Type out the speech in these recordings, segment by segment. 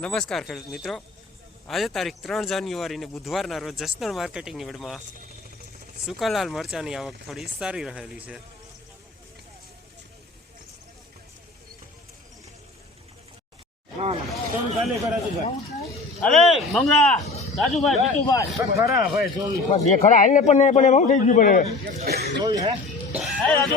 નમસ્કાર ખેડૂત મિત્રો. આજે તારીખ ત્રણ જાન્યુઆરીને બુધવારના રોજ જસદણ માર્કેટિંગ યાર્ડમાં સુકાલાલ મરચાની આવક થોડી સારી રહેલી છે. અરે મંગળા રાજુભાઈ જીતુભાઈ. ખરા ભાઈ ચોવીસ બે ખરા હાલ ને પણ પણ એમાં થઈ ગયું પડે ચોવીસ હે હે રાજુ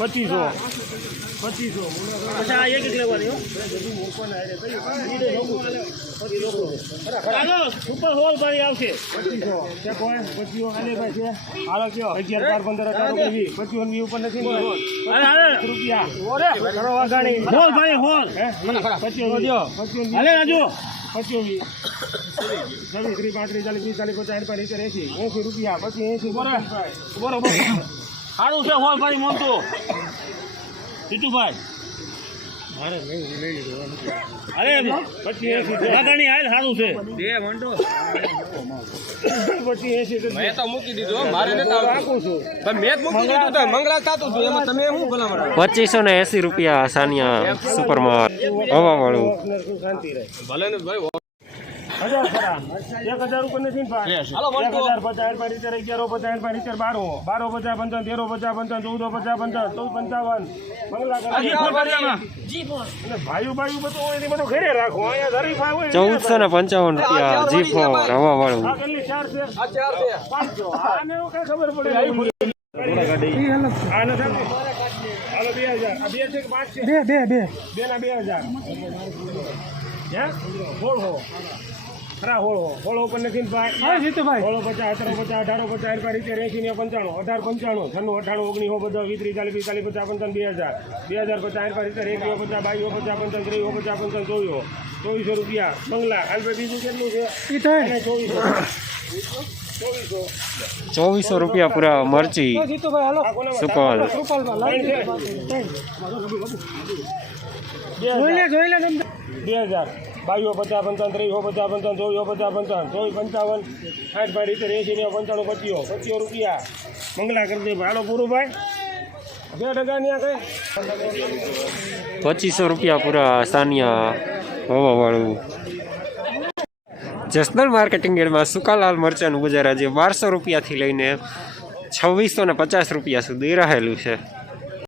પચીસો. પચીસો અચ્છા એક એક લેવાની સુપર હોલ ભાઈ આવશે. પચીસો છે કોઈ પચીસો. હાલે ભાઈ છે હાલો કયો અગિયાર બાર પંદર અઢાર ઓગણીસ પચીસો ની ઉપર નથી ને અરે અરે રૂપિયા હોલ ભાઈ હોલ પચીસો પચીસો અરે રાજુ. પચીસો છવ્વીસ ત્રીસ પાંત્રીસ ચાલીસ ત્રીસ ચાલીસ, પચાસ પાંચ એસી એસી રૂપિયા પછી એસી બરોબર સારું છે, હોલ ભાઈ મોટું જીતુભાઈ. અરે પછી એસી હાલ સારું છે. પછી એસી મેં તો મૂકી દીધો મારે નથી રાખું છું. પણ મેં મૂકી દીધું તો મંગળા થતું હતું એમાં તમે શું ભલામણ પચીસો ને એસી રૂપિયા સાનિયા સુપરમાં હવાવાળું. શાંતિ રહે ભલે ને ભાઈ હજાર ખરા. એક હજાર ઉપર નથી એક હજાર પચાસ આઠ પાંચ અગિયારો પચાસ પાંચ સિત્તેર, બારો બારો પચાસ પંચાવન તેરો પચાસ પંચાવન ચૌદો પચાસ પંચાવન ચૌદ પંચાવન. મંગલા બધું બધું ઘરે રાખો. અહીંયા ધરી ભાઈ ચૌદસો ને પંચાવન રૂપિયા. જી ફોર હવાવાળું આ ચાર છે. આ ચાર છે. પાંચસો. આને કઈ ખબર પડે? આ નથી આપી? હાલો બે બે છે કે પાંચ છે? બે બે બે. બે ના બે હજાર. હે? બોલ હો. ખરા હોળો. હોળો ઉપર નથી ભાઈ હોળો પચાસ સત્તરો પચાસ અઢારો પચાસ પાંચ એસી ને પંચાણું અઢાર પંચાણું છન્નું અઠાણું ઓગણીસ બધા વીસ ત્રીસ ચાલીસ પચાસ પંચાવન બે હજાર. બે હજાર પચાસ આઠ રીતે એકવીસ પચાસ બાવીસ પચાસ પંચાવન ત્રીસો પચાસ પંચાવન ચોવીસ ચોવીસો રૂપિયા. બંગલા. હાલ બીજું કેટલું છે? ચોવીસો. ચોવીસો. ચોવીસો રૂપિયા પૂરા મરચી. સુકલ બે હજાર. બાવીસો, પચાસ, પંચાવન, ત્રીસો પચાસ, પંચાવન, ચોવીસો પચાસ, પંચાવન, ચોવીસ, પંચાવન, સાઠ ભાઈ રીતે એસી ને પંચાણું પચીસો પચીઓ રૂપિયા. મંગલા કરી દે પૂરું ભાઈ બે ટકા ત્યાં કઈ. પચીસો રૂપિયા પૂરા સાનિયા હોવાવાળું. જસનલ માર્કેટિંગ યાર્ડમાં સુકાલાલ મરચાનું બજાર આજે બારસો રૂપિયાથી લઈને છવ્વીસો ને પચાસ રૂપિયા સુધી રહેલું છે.